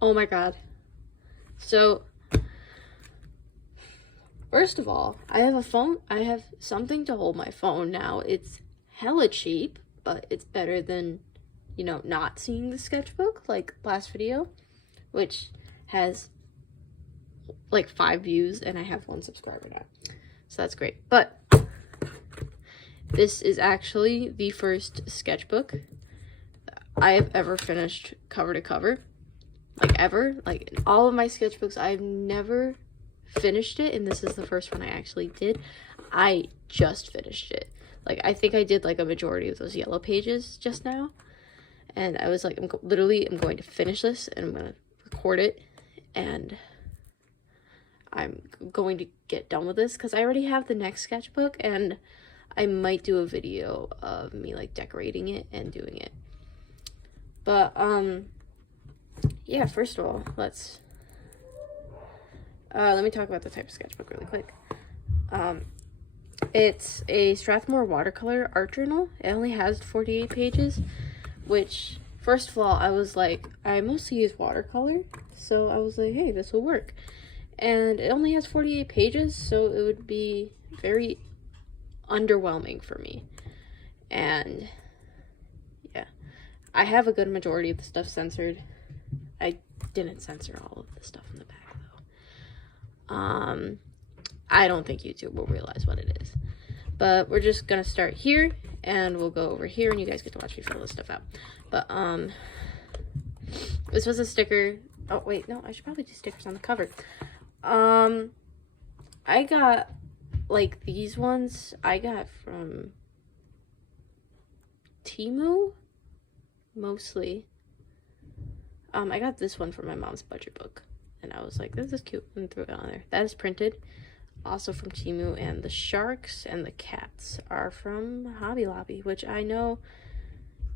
Oh my god. So, first of all, I have a phone. I have something to hold my phone now. It's hella cheap, but it's better than, you know, not seeing the sketchbook like last video, which has like 5 views and I have 1 subscriber now. So that's great. But this is actually the first sketchbook I have ever finished cover to cover. Like ever. Like in all of my sketchbooks, I've never finished it, and this is the first one I actually did. I just finished it. Like I think I did like a majority of those yellow pages just now. And I was like, I'm going to finish this and I'm going to record it, and I'm going to get done with this because I already have the next sketchbook, and I might do a video of me like decorating it and doing it. But yeah, first of all, let me talk about the type of sketchbook really quick. It's a Strathmore watercolor art journal. It only has 48 pages, which, first of all, I was like, I mostly use watercolor, so I was like, hey, this will work. And it only has 48 pages, so it would be very underwhelming for me. And yeah, I have a good majority of the stuff censored. I didn't censor all of the stuff in the back though. I don't think YouTube will realize what it is. But we're just gonna start here and we'll go over here and you guys get to watch me fill this stuff out. But this was a sticker. Oh wait, no, I should probably do stickers on the cover. I got like these ones I got from Temu mostly. I got this one from my mom's budget book and I was like, this is cute, and threw it on there. That is printed also from Temu, and the sharks and the cats are from Hobby Lobby, which I know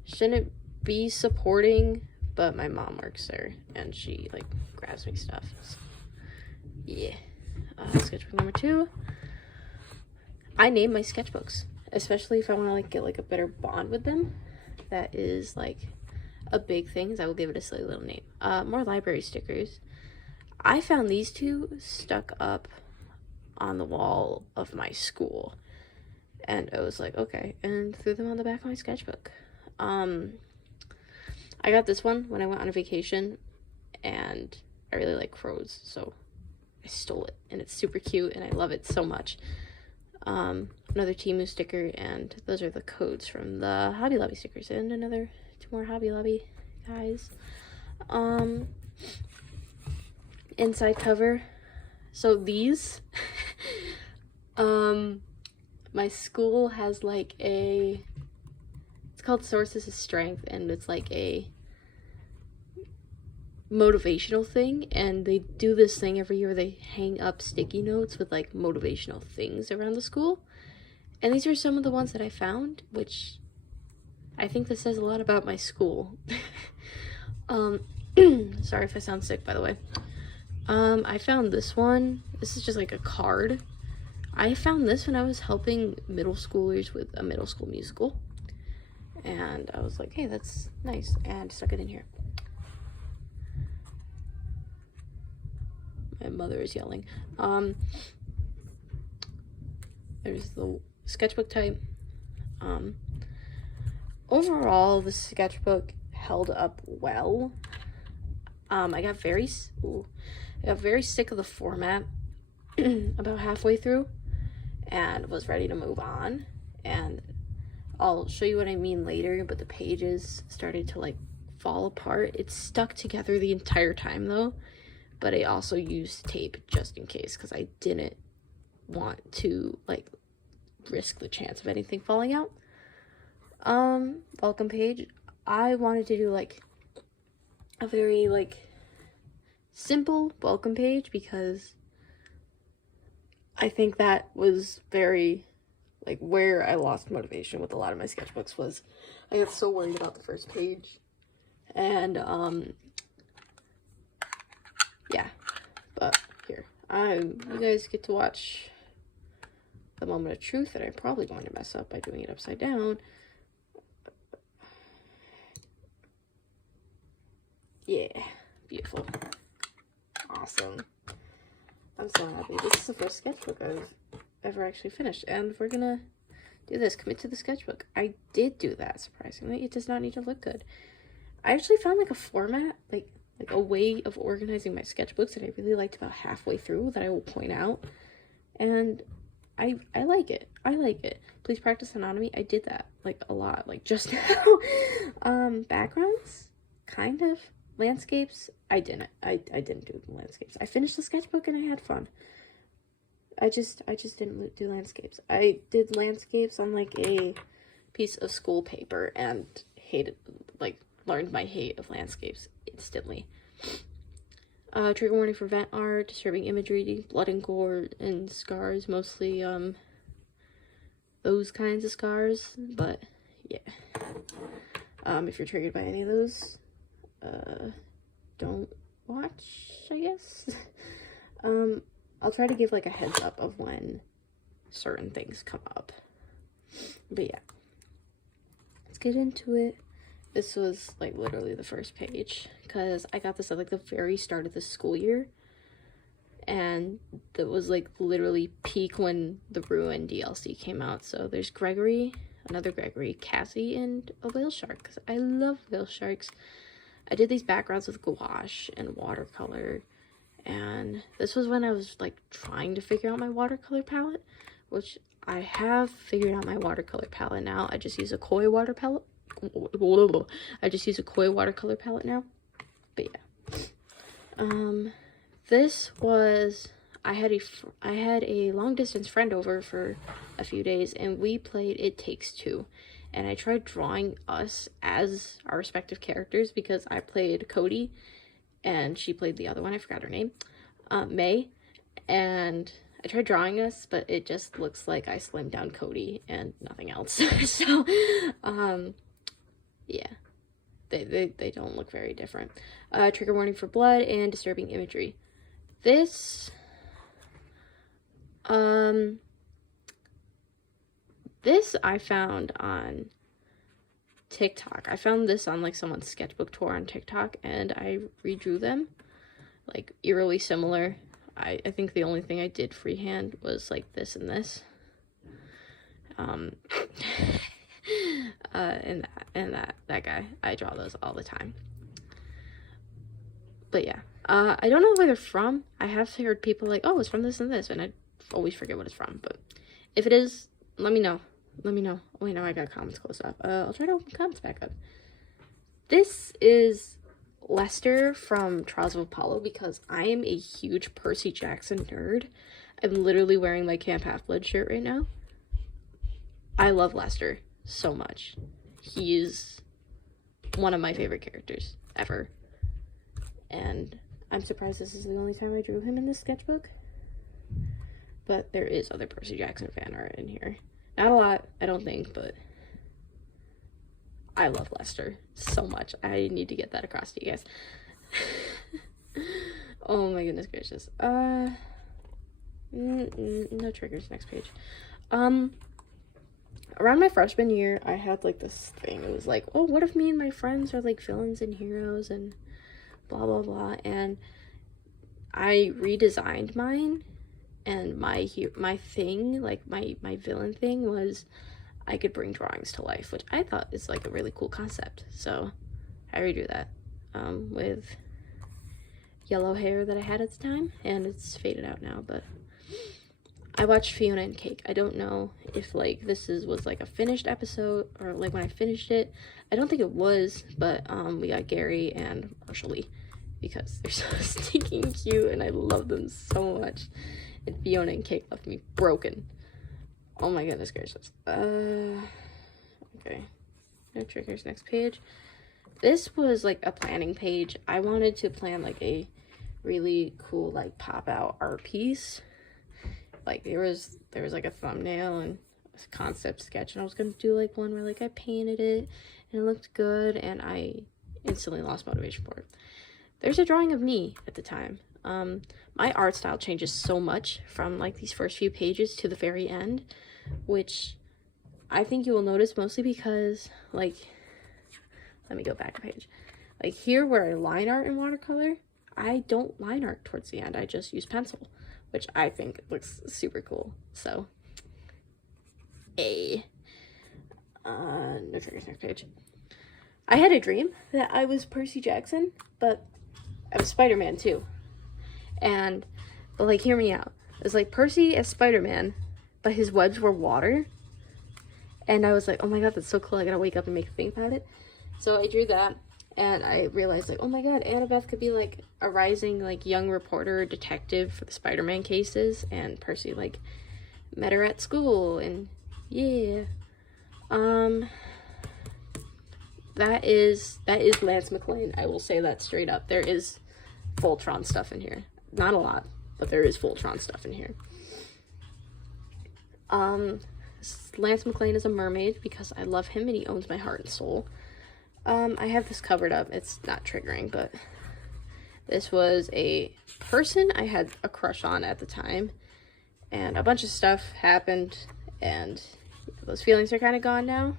shouldn't be supporting, but my mom works there and she like grabs me stuff. So, yeah. Sketchbook number 2. I name my sketchbooks, especially if I want to like get like a better bond with them. That is like a big thing. I will give it a silly little name. More library stickers. I found these 2 stuck up on the wall of my school, and I was like, okay, and threw them on the back of my sketchbook. I got this one when I went on a vacation, and I really like crows, so I stole it, and it's super cute, and I love it so much. Another Temu sticker, and those are the codes from the Hobby Lobby stickers, and another 2 more Hobby Lobby guys. Inside cover. So these, my school has like it's called Sources of Strength, and it's like a motivational thing, and they do this thing every year where they hang up sticky notes with like motivational things around the school, and these are some of the ones that I found, which I think this says a lot about my school. Sorry if I sound sick, by the way. I found this one. This is just like a card. I found this when I was helping middle schoolers with a middle school musical, and I was like, hey, that's nice, and stuck it in here. My mother is yelling. There's the sketchbook type. Overall, the sketchbook held up well. I got very sick of the format about halfway through and was ready to move on, and I'll show you what I mean later, but the pages started to like fall apart. It stuck together the entire time though, but I also used tape just in case because I didn't want to like risk the chance of anything falling out. Welcome page. I wanted to do like a very like simple welcome page because I think that was very like where I lost motivation with a lot of my sketchbooks. Was I got so worried about the first page, and yeah. But here, you guys get to watch the moment of truth that I'm probably going to mess up by doing it upside down. Yeah, Beautiful. Awesome. I'm so happy. This is the first sketchbook I've ever actually finished, and we're gonna do this. Commit to the sketchbook. I did do that, surprisingly. It does not need to look good. I actually found like a format, like a way of organizing my sketchbooks that I really liked about halfway through that I will point out, and I like it. I like it. Please practice anatomy. I did that like a lot, like just now. Backgrounds, kind of. Landscapes, I didn't do the landscapes. I finished the sketchbook and I had fun. I just didn't do landscapes. I did landscapes on like a piece of school paper and learned my hate of landscapes instantly. Trigger warning for vent art, disturbing imagery, blood and gore, and scars, mostly those kinds of scars, but yeah. If you're triggered by any of those, don't watch, I guess. I'll try to give like a heads up of when certain things come up. But yeah, let's get into it. This was like literally the first page because I got this at like the very start of the school year, and that was like literally peak when the Ruin DLC came out. So there's Gregory, another Gregory, Cassie, and a whale shark because I love whale sharks. I did these backgrounds with gouache and watercolor, and this was when I was like trying to figure out my watercolor palette, which I have figured out my watercolor palette now. I just use a koi watercolor palette now. But yeah, this was, I had a long distance friend over for a few days, and we played It Takes Two. And I tried drawing us as our respective characters because I played Cody and she played the other one. I forgot her name. May. And I tried drawing us, but it just looks like I slimmed down Cody and nothing else. So, yeah. They don't look very different. Trigger warning for blood and disturbing imagery. This I found on TikTok. I found this on like someone's sketchbook tour on TikTok, and I redrew them like eerily similar. I think the only thing I did freehand was like this and this. And that guy. I draw those all the time. But yeah. I don't know where they're from. I have heard people like, oh, it's from this and this, and I always forget what it's from. But if it is, let me know. Let me know. Oh, wait, no, I got comments closed off. I'll try to open comments back up. This is Lester from Trials of Apollo because I am a huge Percy Jackson nerd. I'm literally wearing my Camp Half-Blood shirt right now. I love Lester so much. He is one of my favorite characters ever. And I'm surprised this is the only time I drew him in this sketchbook. But there is other Percy Jackson fan art in here. Not a lot, I don't think, but I love Lester so much. I need to get that across to you guys. Oh my goodness gracious. No triggers, next page. Around my freshman year, I had like this thing. It was like, oh, what if me and my friends are like villains and heroes and blah blah blah, and I redesigned mine. And my thing, like my villain thing, was I could bring drawings to life, which I thought is like a really cool concept. So I redrew that with yellow hair that I had at the time, and it's faded out now. But I watched Fiona and Cake. I don't know if like was like a finished episode or like when I finished it. I don't think it was, but we got Gary and Marshall because they're so stinking cute and I love them so much. And Fiona and Cake left me broken. Oh my goodness gracious. Okay. No triggers, next page. This was like a planning page. I wanted to plan like a really cool like pop out art piece. Like there was like a thumbnail and a concept sketch, and I was gonna do like one where like I painted it and it looked good, and I instantly lost motivation for it. There's a drawing of me at the time. My art style changes so much from like these first few pages to the very end, which I think you will notice mostly because like, let me go back a page. Like here where I line art in watercolor, I don't line art towards the end. I just use pencil, which I think looks super cool. So, no triggers, next page. I had a dream that I was Percy Jackson, but I was Spider-Man too. But like, hear me out. It was like Percy as Spider-Man, but his webs were water. And I was like, oh my god, that's so cool. I gotta wake up and make a think about it. So I drew that, and I realized, like, oh my god, Annabeth could be like a rising, like, young reporter or detective for the Spider-Man cases, and Percy, like, met her at school, and yeah. That is Lance McLean. I will say that straight up. There is Voltron stuff in here. Not a lot, but there is Voltron stuff in here. Lance McLean is a mermaid because I love him and he owns my heart and soul. I have this covered up. It's not triggering, but this was a person I had a crush on at the time, and a bunch of stuff happened, and those feelings are kind of gone now.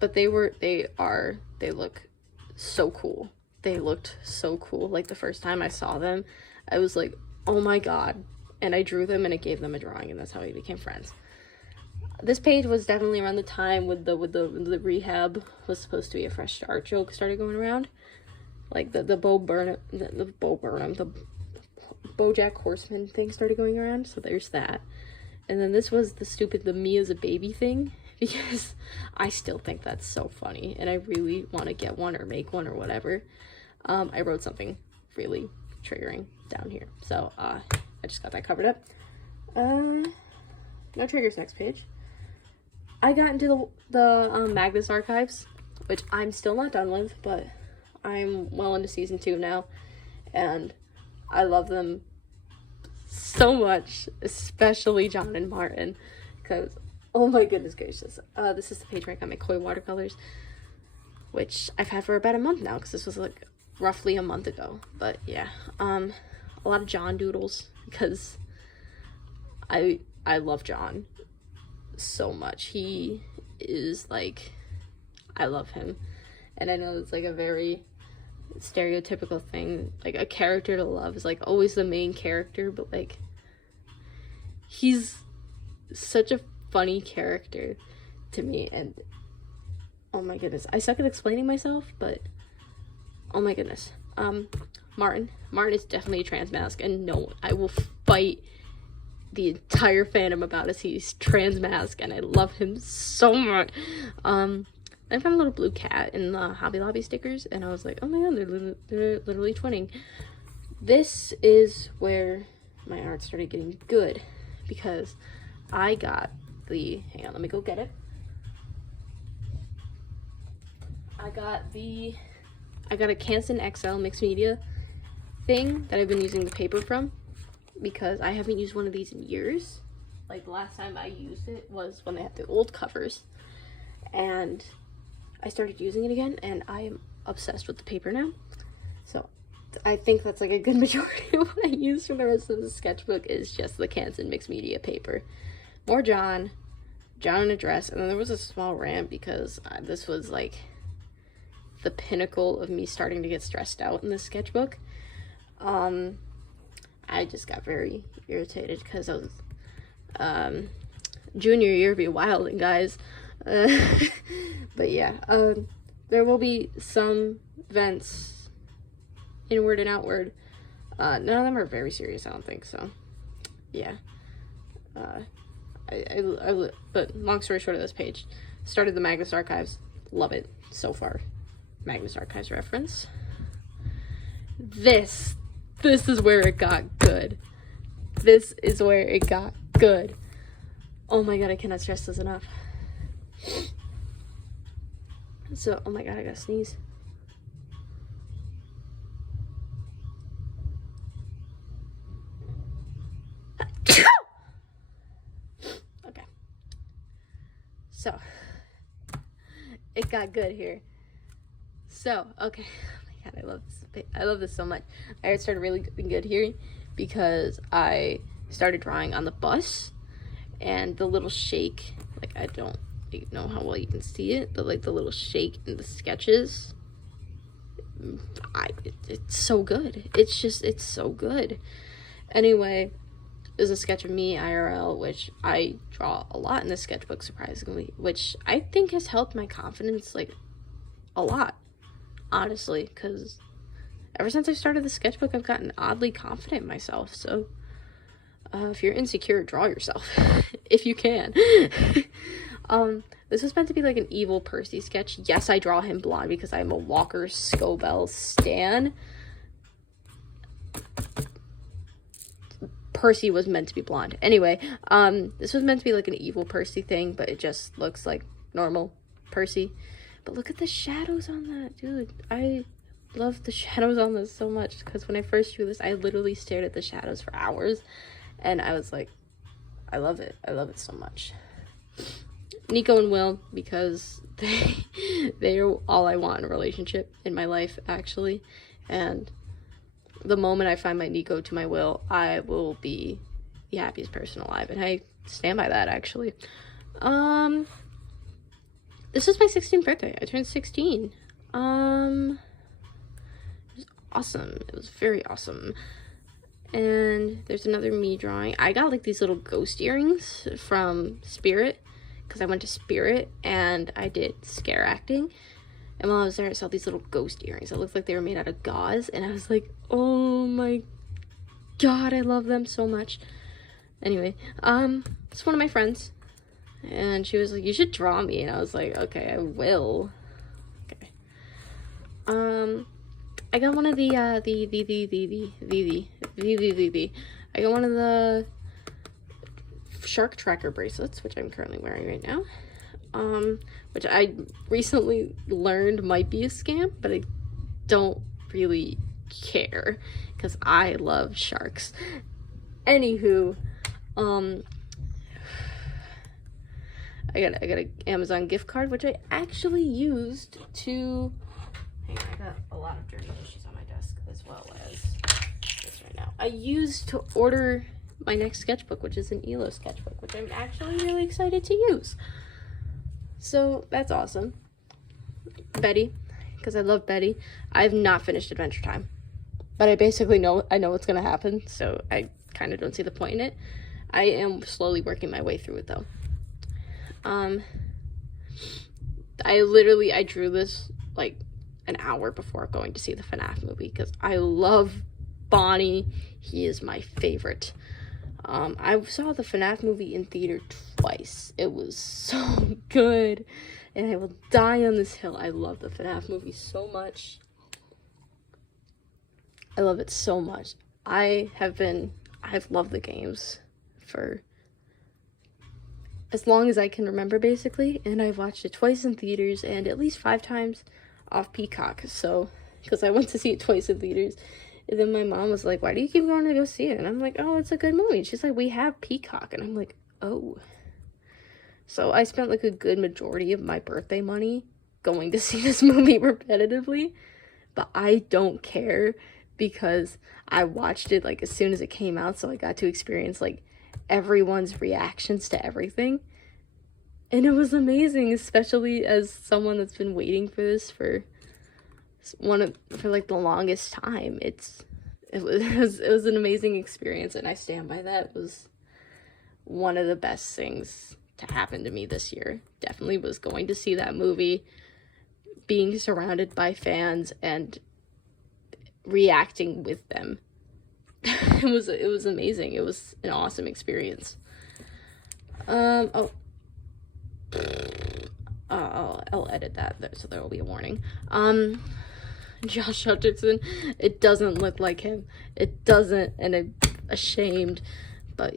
But they look so cool. They looked so cool. Like, the first time I saw them, I was like, oh my god. And I drew them and I gave them a drawing, and that's how we became friends. This page was definitely around the time with the rehab was supposed to be a fresh start joke started going around. Like the BoJack Horseman thing started going around, so there's that. And then this was the me as a baby thing, because I still think that's so funny, and I really want to get one or make one or whatever. I wrote something really triggering down here, so I just got that covered up. No triggers, next page. I got into the Magnus archives, which I'm still not done with, but I'm well into season 2 now, and I love them so much, especially John and Martin, because oh my goodness gracious. This is the page where I got my koi watercolors, which I've had for about a month now, because this was like roughly a month ago. But yeah, a lot of John doodles, because I love John so much. He is like, I love him, and I know it's like a very stereotypical thing, like a character to love is like always the main character, but like he's such a funny character to me, and oh my goodness, I suck at explaining myself, but oh my goodness. Martin is definitely a trans mask, and no, I will fight the entire fandom about it. He's trans mask, and I love him so much. I found a little blue cat in the Hobby Lobby stickers, and I was like, oh my god, they're literally twinning. This is where my art started getting good, because I got hang on, let me go get it. I got a Canson XL mixed media thing that I've been using the paper from, because I haven't used one of these in years. Like, the last time I used it was when they had the old covers, and I started using it again, and I am obsessed with the paper now. So I think that's like a good majority of what I use for the rest of the sketchbook is just the Canson mixed media paper. More John in a dress, and then there was a small rant because this was like the pinnacle of me starting to get stressed out in this sketchbook. I just got very irritated because I was junior year be wilding, guys. But yeah, there will be some vents inward and outward. None of them are very serious, I don't think, so yeah. But long story short of this page, started the Magnus Archives, love it so far. Magnus Archives reference. This is where it got good. This is where it got good. Oh my god, I cannot stress this enough. So, oh my god, I gotta sneeze. Okay. So, it got good here. So, okay. Oh my god, I love this. I love this so much. I started really getting good here because I started drawing on the bus, and the little shake, like, I don't know how well you can see it, but like the little shake in the sketches it's so good. It's so good. Anyway, there's a sketch of me IRL, which I draw a lot in this sketchbook, surprisingly, which I think has helped my confidence, like, a lot, honestly, because ever since I started the sketchbook, I've gotten oddly confident in myself. So if you're insecure, draw yourself if you can. This was meant to be like an evil Percy sketch. Yes, I draw him blonde because I'm a Walker Scobell stan. Percy was meant to be blonde. Anyway, this was meant to be like an evil Percy thing, but it just looks like normal Percy. But look at the shadows on that, dude. I love the shadows on this so much, because when I first drew this, I literally stared at the shadows for hours, and I was like, I love it. I love it so much. Nico and Will, because they're all I want in a relationship in my life, actually. And the moment I find my Nico to my Will, I will be the happiest person alive, and I stand by that, actually. This was my 16th birthday. I turned 16. It was awesome. It was very awesome. And there's another me drawing. I got like these little ghost earrings from Spirit, because I went to Spirit and I did scare acting. And while I was there, I saw these little ghost earrings. It looked like they were made out of gauze, and I was like, oh my god, I love them so much. Anyway, it's one of my friends, and she was like, you should draw me, and I was like, okay, I will. Okay. I got one of I got one of the shark tracker bracelets, which I'm currently wearing right now, which I recently learned might be a scam, but I don't really care because I love sharks. Anywho, I got an Amazon gift card, which I actually used to, hang on, I got a lot of dirty dishes on my desk, as well as this right now. I used to order my next sketchbook, which is an ELO sketchbook, which I'm actually really excited to use. So that's awesome. Betty, because I love Betty. I have not finished Adventure Time, but I basically know what's gonna happen, so I kind of don't see the point in it. I am slowly working my way through it, though. I drew this like an hour before going to see the FNAF movie, because I love Bonnie. He is my favorite. I saw the FNAF movie in theater twice. It was so good, and I will die on this hill. I love the FNAF movie so much. I love it so much. I've loved the games for as long as I can remember, basically, and I've watched it twice in theaters and at least 5 times off Peacock. So, because I went to see it twice in theaters, and then my mom was like, why do you keep going to go see it? And I'm like, oh, it's a good movie. And she's like, we have Peacock. And I'm like, oh. So I spent like a good majority of my birthday money going to see this movie repetitively, but I don't care, because I watched it like as soon as it came out, so I got to experience like everyone's reactions to everything, and it was amazing, especially as someone that's been waiting for this for like the longest time. It was an amazing experience, and I stand by that. It was one of the best things to happen to me this year. Definitely was going to see that movie, being surrounded by fans and reacting with them. It was amazing. It was an awesome experience. I'll edit that so there will be a warning. Josh Hutcherson, it doesn't look like him. It doesn't, and I'm ashamed, but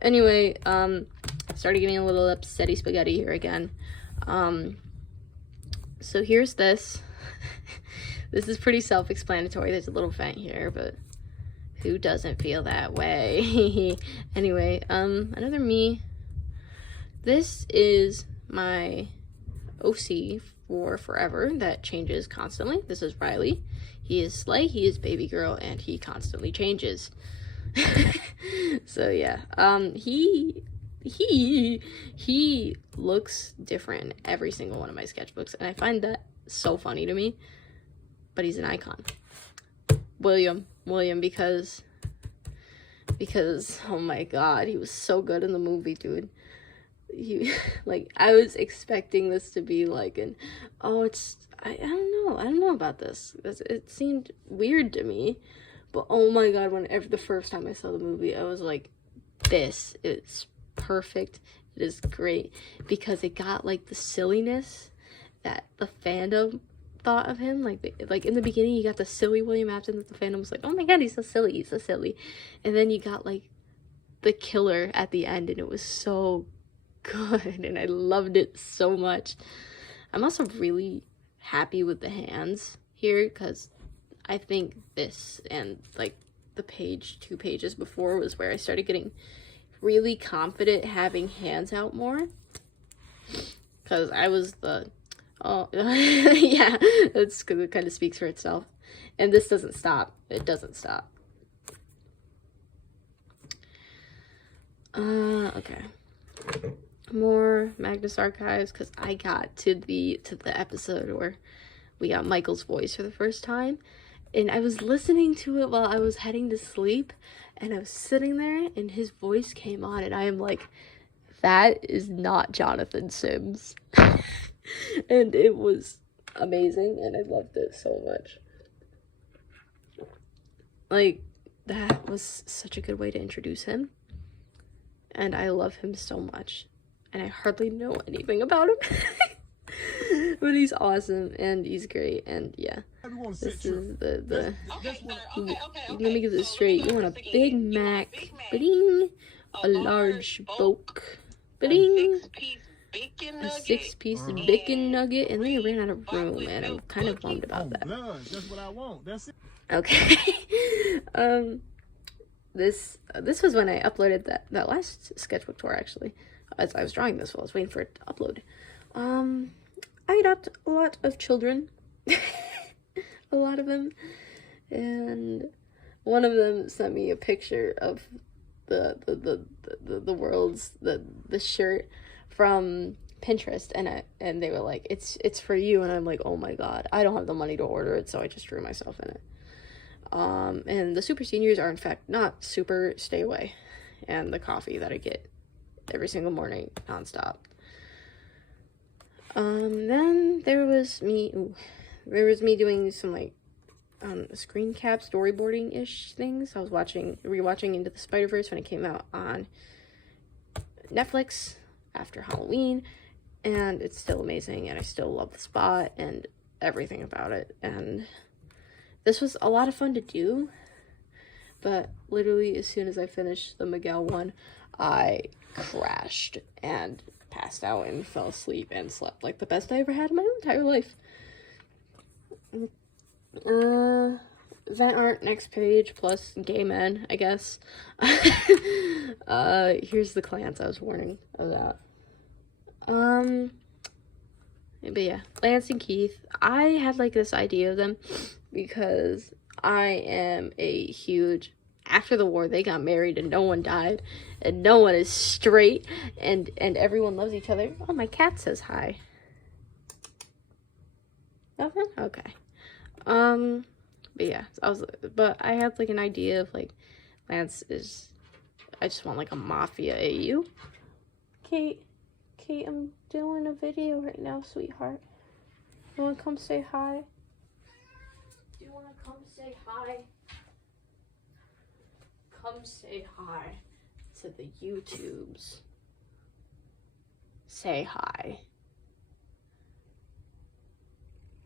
anyway, started getting a little upsetty spaghetti here again. So here's this. This is pretty self-explanatory. There's a little vent here, but who doesn't feel that way? Anyway, another me. This is my OC for forever that changes constantly. This is Riley. He is Slay, he is Baby Girl, and he constantly changes. So yeah, he looks different in every single one of my sketchbooks, and I find that so funny to me. But he's an icon. William, because oh my god, he was so good in the movie, dude. He, like, I was expecting this to be like an, oh, it's, I don't know about this. It seemed weird to me, but oh my god, whenever the first time I saw the movie, I was like, this is perfect. It is great, because it got like the silliness that the fandom thought of him. Like in the beginning, you got the silly William Afton that the fandom was like, oh my god, he's so silly, and then you got like the killer at the end, and it was so good, and I loved it so much. I'm also really happy with the hands here, because I think this and like the two pages before was where I started getting really confident having hands out more, because I was the, oh, yeah, that's because it kind of speaks for itself. And this doesn't stop. It doesn't stop. Okay. More Magnus Archives, because I got to the episode where we got Michael's voice for the first time, and I was listening to it while I was heading to sleep, and I was sitting there, and his voice came on, and I am like, that is not Jonathan Sims. And it was amazing, and I loved it so much. Like, that was such a good way to introduce him, and I love him so much, and I hardly know anything about him. But he's awesome, and he's great, and yeah. This is the let me get this straight. You want a Big Mac, bling, a large Boke, bling, a 6-piece bacon nugget, and then I ran out of room, and I'm kind of bummed about that. That's what I want. That's it. Okay. This was when I uploaded that last sketchbook tour, actually. As I was drawing this while I was waiting for it to upload. I got a lot of children. A lot of them. And one of them sent me a picture of the world's the shirt from Pinterest, and they were like, it's for you, and I'm like, oh my god, I don't have the money to order it, so I just drew myself in it. And the super seniors are in fact not super, stay away, and the coffee that I get every single morning nonstop. Then there was me doing some like screen cap storyboarding ish things. I was rewatching Into the Spider-Verse when it came out on Netflix after Halloween, and it's still amazing, and I still love the spot and everything about it, and this was a lot of fun to do, but literally as soon as I finished the Miguel one, I crashed and passed out and fell asleep and slept like the best I ever had in my entire life. Event art, next page, plus gay men, I guess. Here's the clans I was warning of that. But yeah, Lance and Keith, I had like this idea of them because I am a huge, after the war they got married and no one died and no one is straight and everyone loves each other. Oh, my cat says hi. Nothing? Okay. But yeah, but I had like an idea of like Lance is, I just want like a mafia AU. Kate, I'm doing a video right now, sweetheart. You wanna come say hi? Do you wanna come say hi? Come say hi to the YouTubes. Say hi.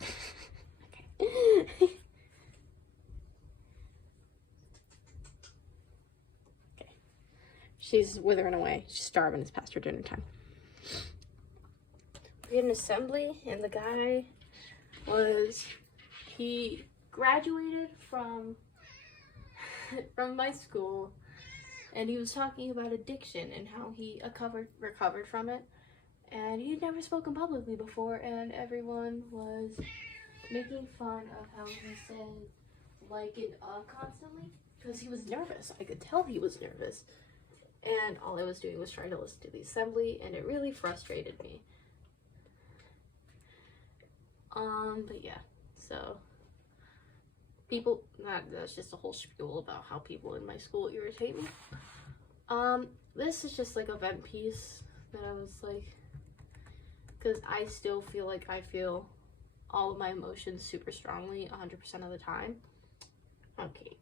Okay. Okay. She's withering away. She's starving. It's past her dinner time. We had an assembly, and the guy he graduated from my school, and he was talking about addiction and how he recovered from it, and he'd never spoken publicly before, and everyone was making fun of how he said like it constantly, because he was nervous. I could tell he was nervous, and all I was doing was trying to listen to the assembly, and it really frustrated me. But yeah, so people, that's just a whole spiel about how people in my school irritate me. This is just like a vent piece that I was like, because I still feel like I feel all of my emotions super strongly 100% of the time. Okay.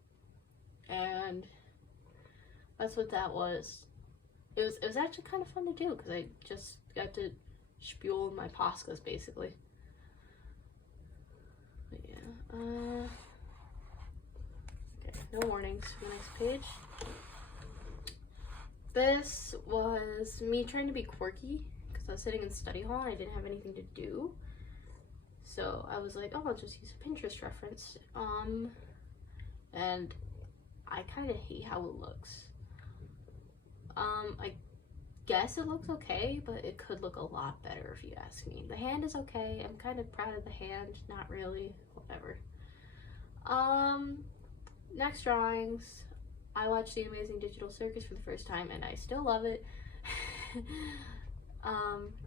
And that's what that was. It was actually kind of fun to do because I just got to spew my Poscas basically. But yeah. Okay, no warnings. Next page. This was me trying to be quirky because I was sitting in study hall and I didn't have anything to do. So I was like, oh, I'll just use a Pinterest reference. And I kind of hate how it looks. I guess it looks okay, but it could look a lot better if you ask me. The hand is okay. I'm kind of proud of the hand. Not really. Whatever. Next drawings. I watched The Amazing Digital Circus for the first time and I still love it.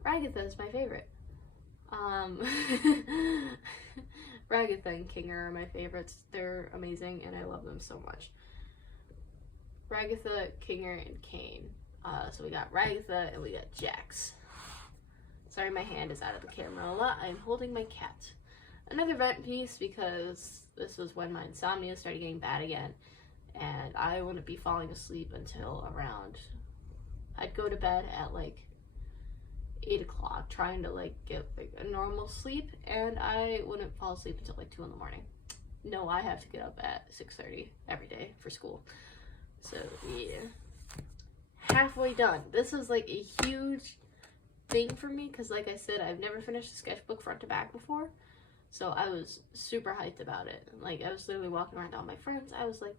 Ragatha is my favorite. Ragatha and Kinger are my favorites. They're amazing and I love them so much. Ragatha, Kinger, and Kane. So we got Ragatha and we got Jax. Sorry, my hand is out of the camera a lot. I'm holding my cat. Another vent piece because this was when my insomnia started getting bad again. And I wouldn't be falling asleep until around, I'd go to bed at like 8 o'clock trying to like get like a normal sleep, and I wouldn't fall asleep until like 2 in the morning. No, I have to get up at 6:30 every day for school. So yeah, halfway done. This was like a huge thing for me because like I said, I've never finished a sketchbook front to back before. So I was super hyped about it. Like I was literally walking around with all my friends. I was like,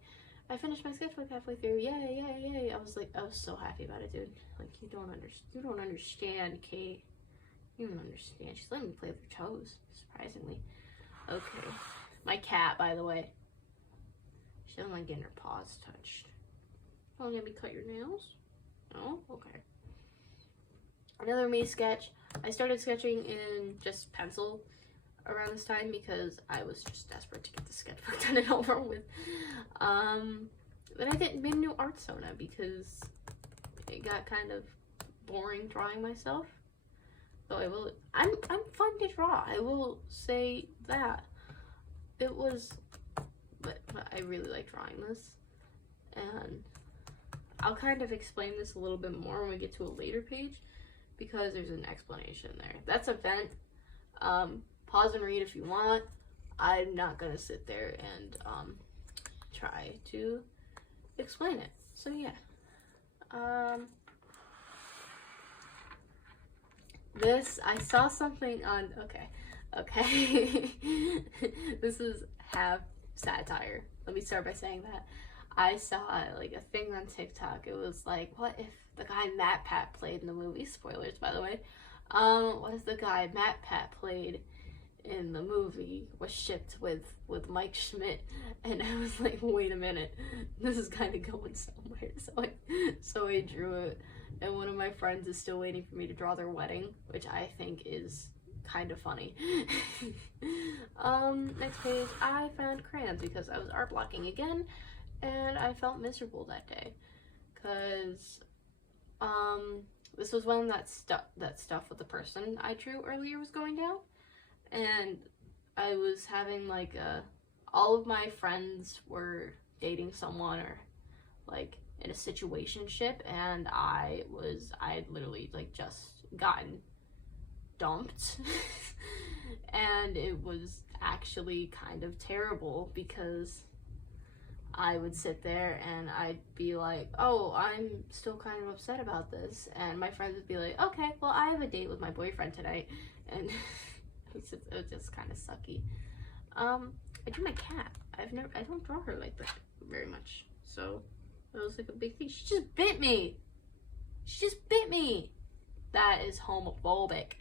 I finished my sketchbook halfway through. Yay, yay, yay. I was so happy about it, dude. Like, you don't understand, Kate. You don't understand. She's letting me play with her toes, surprisingly. Okay. My cat, by the way. She doesn't like getting her paws touched. Oh, let me cut your nails? No? Okay. Another me sketch. I started sketching in just pencil around this time because I was just desperate to get the sketchbook done and over with. Then I made a new art Sona because it got kind of boring drawing myself. Though I'm fun to draw. I will say that. It was, but I really like drawing this, and I'll kind of explain this a little bit more when we get to a later page because there's an explanation there. That's a vent. Pause and read if you want. I'm not gonna sit there and try to explain it. So yeah. This, I saw something on, okay. This is half satire. Let me start by saying that. I saw like a thing on TikTok. It was like, what if the guy Matt Pat played in the movie? Spoilers, by the way. What if the guy Matt Pat played in the movie was shipped with Mike Schmidt? And I was like, wait a minute, this is kind of going somewhere. So I drew it, and one of my friends is still waiting for me to draw their wedding, which I think is kind of funny. Next page, I found crayons because I was art blocking again, and I felt miserable that day because this was when that stuff with the person I drew earlier was going down. And I was having like all of my friends were dating someone or like in a situationship, and I had literally like just gotten dumped. And it was actually kind of terrible because I would sit there and I'd be like, oh, I'm still kind of upset about this, and my friends would be like, okay, well, I have a date with my boyfriend tonight, and it was just kind of sucky. I drew my cat. I don't draw her like that very much, so it was like a big thing. She just bit me. That is homophobic.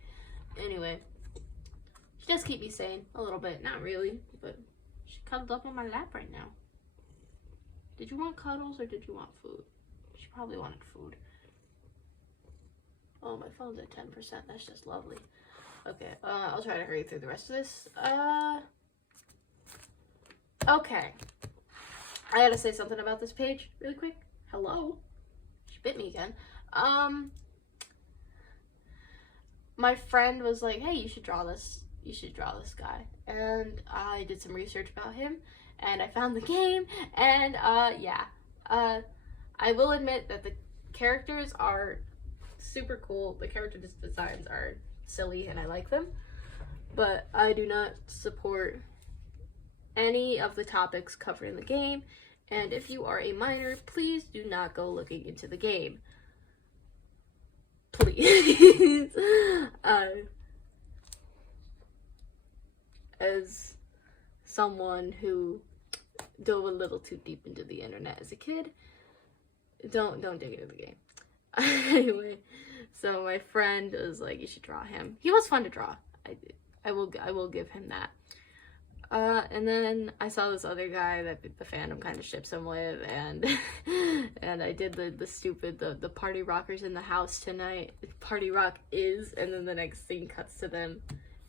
Anyway, she does keep me sane a little bit. Not really, but she cuddled up on my lap right now. Did you want cuddles or did you want food? She probably wanted food. Oh, my phone's at 10%. That's just lovely. Okay, I'll try to hurry through the rest of this. Okay. I gotta say something about this page really quick. Hello? She bit me again. My friend was like, hey, you should draw this. You should draw this guy. And I did some research about him, and I found the game, and, yeah. I will admit that the characters are super cool. The character designs are silly, and I like them. But I do not support any of the topics covered in the game, and if you are a minor, please do not go looking into the game. Please. As someone who dove a little too deep into the internet as a kid, don't dig into the game. Anyway, so my friend was like, you should draw him. He was fun to draw. I will give him that. And then I saw this other guy that the fandom kind of ships him with, and and I did the stupid the party rockers in the house tonight. Party rock is, and then the next scene cuts to them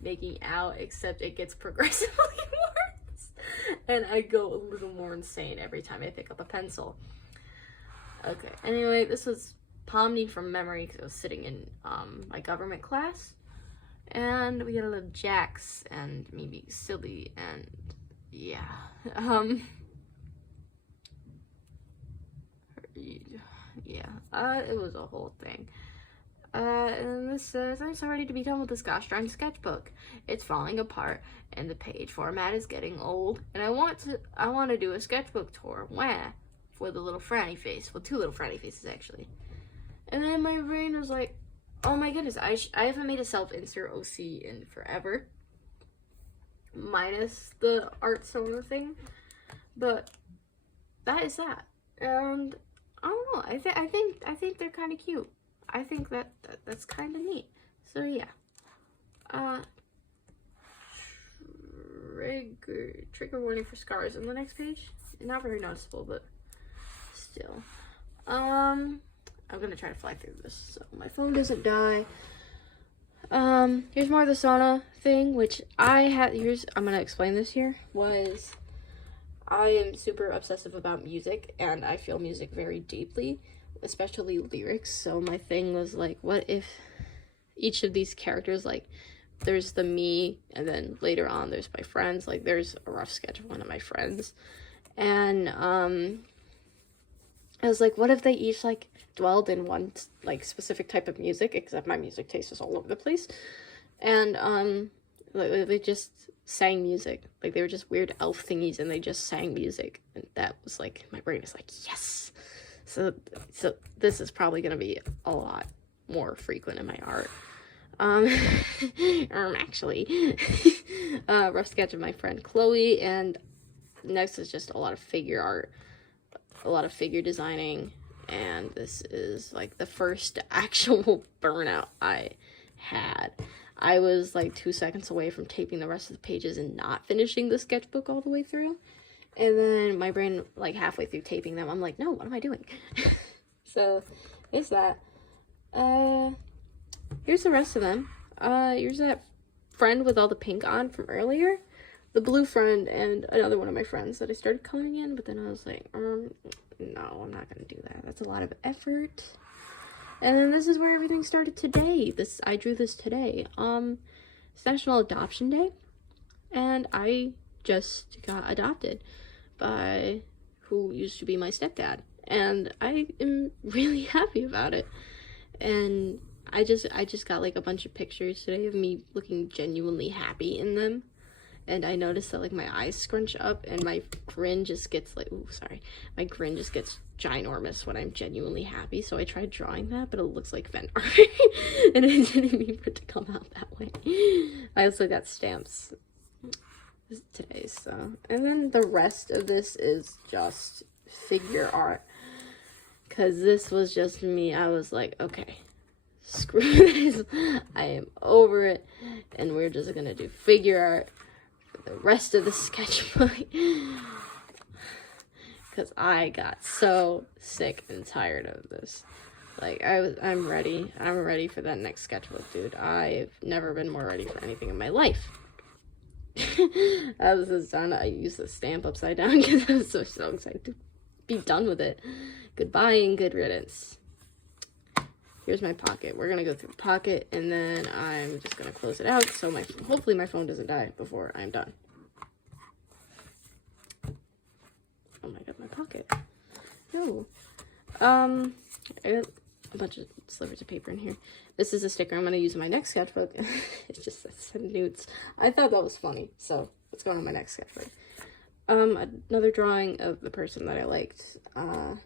making out, except it gets progressively worse, and I go a little more insane every time I pick up a pencil. Okay, anyway, this was palming from memory because I was sitting in my government class. And we got a little Jax and me being silly, and yeah. It was a whole thing. And this says, I'm so ready to be done with this gosh darn sketchbook. It's falling apart, and the page format is getting old, and I want to do a sketchbook tour. Wah! With a little frowny face. Well, two little frowny faces, actually. And then my brain was like, oh my goodness, I haven't made a self-insert OC in forever. Minus the art solo thing. But that is that. And I don't know, I think they're kind of cute. I think that's kind of neat. So yeah. Trigger warning for scars on the next page. Not very noticeable, but still. I'm gonna try to fly through this so my phone doesn't die. Here's more of the sauna thing, which I'm gonna explain this here. I am super obsessive about music, and I feel music very deeply, especially lyrics. So my thing was like, what if each of these characters, like, there's the me, and then later on there's my friends. Like, there's a rough sketch of one of my friends, and I was like, what if they each, like, dwelled in one, like, specific type of music, except my music taste is all over the place, and, like, they just sang music, like, they were just weird elf thingies, and they just sang music, and that was, like, my brain was like, yes! So this is probably gonna be a lot more frequent in my art. Actually, rough sketch of my friend Chloe, and next is just a lot of figure art, a lot of figure designing, and this is like the first actual burnout I had. I was like 2 seconds away from taping the rest of the pages and not finishing the sketchbook all the way through, and then my brain, like, halfway through taping them, I'm like, no, what am I doing? So here's that. Here's the rest of them. Here's that friend with all the pink on from earlier, the blue friend, and another one of my friends that I started coloring in, but then I was like, no, I'm not gonna do that. That's a lot of effort. And then this is where everything started today. I drew this today. It's National Adoption Day, and I just got adopted by who used to be my stepdad, and I am really happy about it. And I just got like a bunch of pictures today of me looking genuinely happy in them. And I noticed that, like, my eyes scrunch up and my grin just gets like, my grin just gets ginormous when I'm genuinely happy. So I tried drawing that, but it looks like fan art. And I didn't mean for it to come out that way. I also got stamps today, so. And then the rest of this is just figure art. Because this was just me. I was like, okay, screw this. I am over it. And we're just gonna do figure art the rest of the sketchbook, because I got so sick and tired of this. Like, I'm ready. I'm ready for that next sketchbook, dude. I've never been more ready for anything in my life. As this is done, I use the stamp upside down because I was so excited to be done with it. Goodbye and good riddance. Here's my pocket. We're gonna go through the pocket, and then I'm just gonna close it out so hopefully my phone doesn't die before I'm done. Oh my god, my pocket. No. I got a bunch of slivers of paper in here. This is a sticker I'm going to use in my next sketchbook. It just says send nudes. I thought that was funny, so let's go on my next sketchbook. Another drawing of the person that I liked. And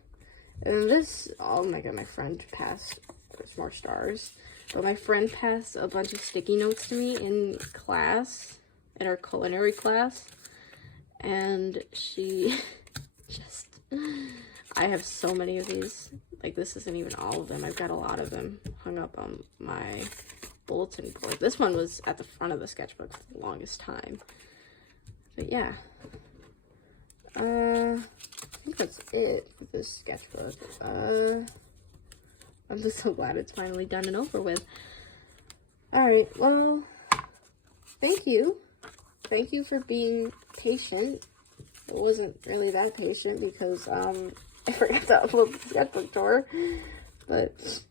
this, oh my god, my friend passed, there's more stars. But my friend passed a bunch of sticky notes to me in class, in our culinary class. And she just... I have so many of these. Like, this isn't even all of them. I've got a lot of them hung up on my bulletin board. This one was at the front of the sketchbook for the longest time. But yeah. I think that's it for this sketchbook. I'm just so glad it's finally done and over with. Alright, well, thank you. Thank you for being patient. It wasn't really that patient because, I forgot to upload the sketchbook tour, but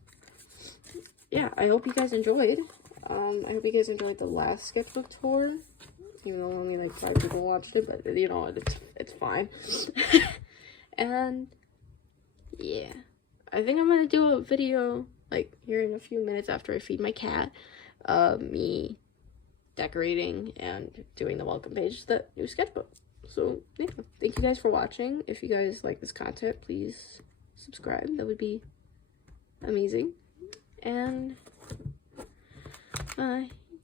yeah, I hope you guys enjoyed. I hope you guys enjoyed the last sketchbook tour, even though only like 5 people watched it, but you know, it's fine. And yeah, I think I'm gonna do a video like here in a few minutes after I feed my cat, me decorating and doing the welcome page to that new sketchbook. So, yeah, thank you guys for watching. If you guys like this content, please subscribe. That would be amazing. And,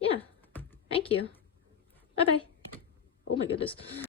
yeah, thank you. Bye-bye. Oh my goodness.